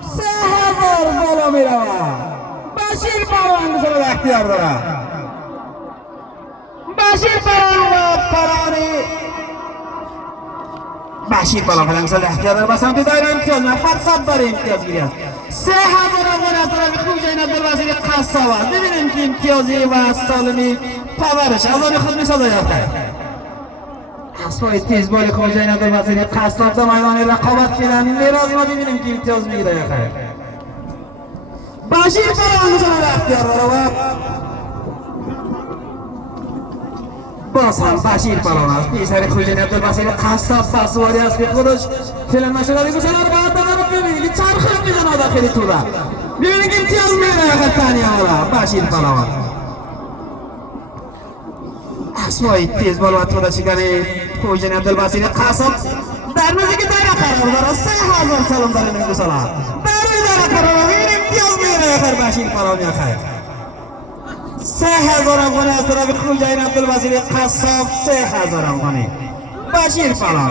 3000 بالا میرود. بشیر پالان بسیار اختیار دارد. بشیر پالان و پالانی بشیر پالان فرانسه اختیار دارد. بسیار دایر امتیاز نه فرصت داره امتیاز گیری است. 3000 افغان از طرف خوجین عبدالوزیر قصاب است. ببینیم که امتیازی و سالمی پاورش از آن خود میسازد آخر. اسبای تیزبال خوجین عبدالوزیر قصاب در میدان رقابت کردن میرازی ما ببینیم که امتیاز میگیره آخر. بشیر پالان بسیار اختیار دارد. باز هم بشیر پالان است. پیشتر خوجین عبدالوزیر قصاب بسواری است که خودش فعلا مشغولی گذارد. باید دارد ببینید چرخ میزند داخل تو را. ببینید که امتیاز میره آخر ثانیه والا بشیر پالان. اسبای تیزبال و توده شکن خوجین عبدالوزیر قصاب در نزدیک دایره قرار دارد. 3000 سلام داریم این دو ساله در دایره قرار دارد. این امتیاز میره آخر بشیر پالان آخر. 3000 افغانی از طرف خوجین عبدالوزیر قصاب. 3000 افغانی بشیر پالان.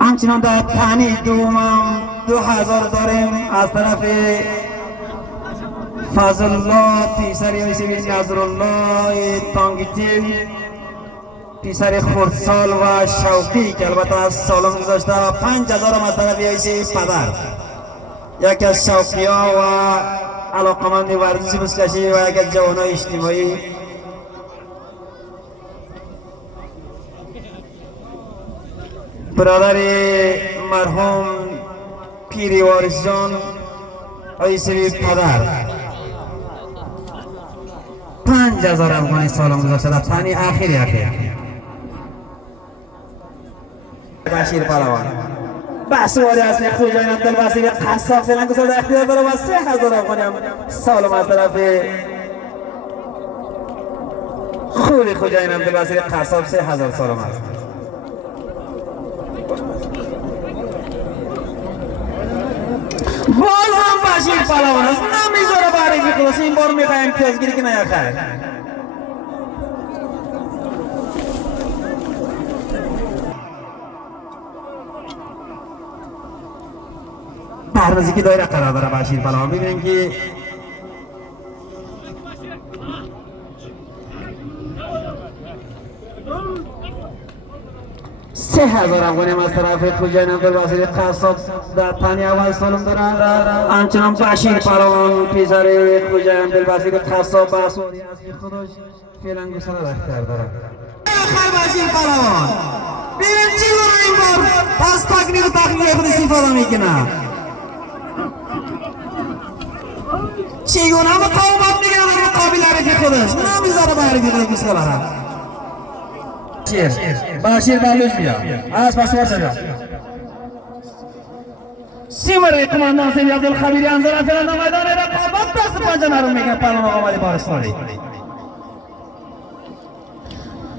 همچنان در تنی دوم 2000 داریم از طرف فضل الله پیسری ایسیبی نظرالله تانگیتیل پیسر خردسال و شوقی که البته از سالم گذاشته. 5000 هم از طرف ایسی پدر یکی از شوقی ها و علاقمند ورزشی بسکشی و یکی از جوانای اجتماعی. برادر مرحوم پیری وارث جان ایسری پدر 5000 افغانی سالم گذاشته در تنی اخیر. بشیر پالان بسواری از خوجین عبدالوزیر قصاب فعلا گذارد اختیار داره و 3000 افغانی هم سالم از طرف خوجین عبدالوزیر قصاب. 3000 سالم است. باز هم بشیر پالان است. نمیذاره برای خلاص این بار میخواه امتیاز گیری که نیاخر. در نزدیکی دایره قرار داره بشیر پالان. ببینیم که سه هزار افغانی از طرف خوجین عبدالوزیر قصاب در تنی اول سالم دارد. همچنان بشیر پالان پیسر خوجین عبدالوزیر قصاب بسواری است که خودش فعلا گسل اختیار دارد. آخر بشیر پالان ببینیم چی گونه این بار از تکنیک و تخلیه خود استفاده میکنه. چگونه مقاومت میکنه در مقابل حریف خودش. نمیذاره به حریف خودش گسل دارد. بشیر بلوچ بیا از پاسور شد. سیمر قماندان سید عبدالخبیری انزل فعلا میدان رقابت دست پنجه نرم میگه پهلوان آقا ملی بارستانی.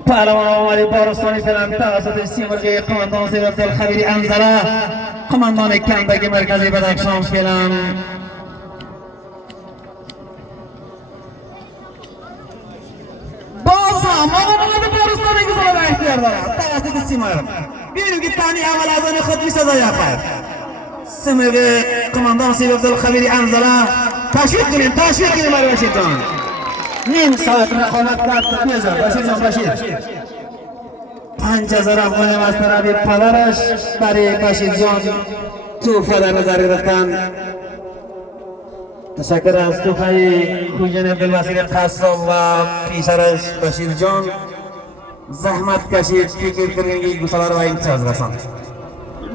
پهلوان آقا ملی بارستانی فعلا توسط سیمر قماندان سید عبدالخبیری انزل قماندان کندگی مرکزی بدخشان فعلا اختیار دارد توسط سیمر. ببینیم که تانی اول از آن خود میسازد آخر. سیمر قماندان سید عبدالخبیری انزله تشویق کنیم برای بشیر جان. نیم ساعت رقابت کرد. بشیر جان بشیر 5000 افغانی از طرف پدرش برای بشیر جان توفه در نظر گرفتن. تشکر از توفه خوجین عبدالوزیر قصاب و پیسرش بشیر جان. زحمت کشید فکر کنید گسلار و امتیاز رساند.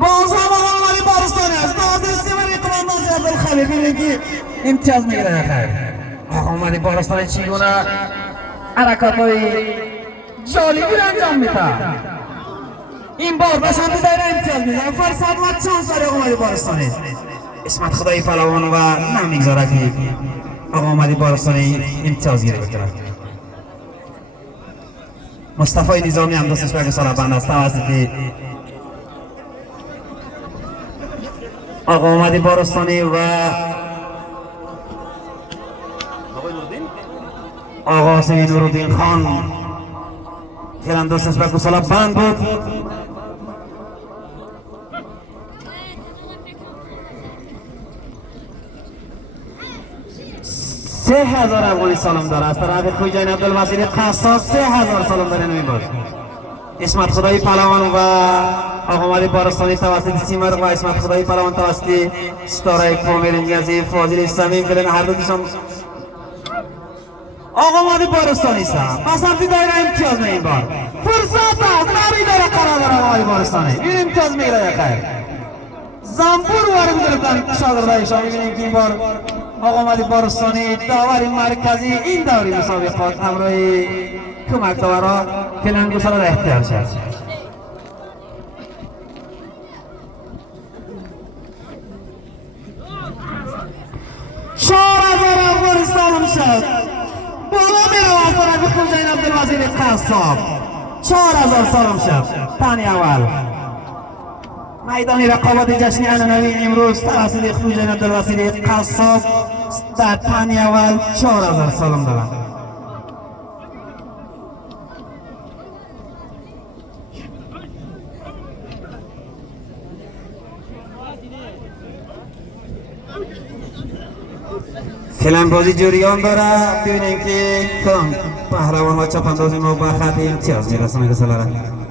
باز هم آقا ملی بارستانی است. باز سیمر قماندان سید عبدالخبیری ببینید که امتیاز میگیره آخر. آقا ملی بارستانی چگونه حرکات‌های جالبی را انجام میده. این بار به سمت دایره امتیاز میده. فرصت و چانس داره آقا ملی بارستانی. اسمت خدای پهلوان و نمیگذاره که آقا ملی بارستانی امتیاز گیری بکنه. مصطفی نظامی هم دستش به گسل بند است توسط آقا ملی بارستانی و آقا سید نورالدین خان تیرانداز نسبت به سالا بند بود. سه هزار افغانی سالم داره از طرف خوجین عبدالوسیل قصاص. 3000 سالم داره نمی بود. اسمت خدایی پهلوان و آقا مالی بارستانی توسط سیمرغ و اسمت خدایی پهلوان توسط ستاره کامل نیازی فاضل صمیم فیلم هر دو دوستان آقا مالی بارستانی سا پس هم دایره امتیاز می این بار فرصت است نبی داره قرار داره آقا مالی بارستانی این امتیاز میگیره یا خیر زنبور وارد گرفتن شاگردای شما. میبینیم که این بار آقا مالی بارستانی داور مرکزی این دوری مسابقات همراه کمک داورا پلنگوسا را اختیار شد. شهر افغانستان شد بالا میره از طرف خوجین عبدالوسیل قصاب. 4000 سالم شد. تانی اول میدان رقابت جشن عنعنوی امروز توسط خوجین عبدالوسیل قصاب در تانی اول 4000 سالم دارد. فیلم بازی جریان داره. ببینیم که کدام پهلوان و چپ اندازی ما به خط امتیاز میرسونه.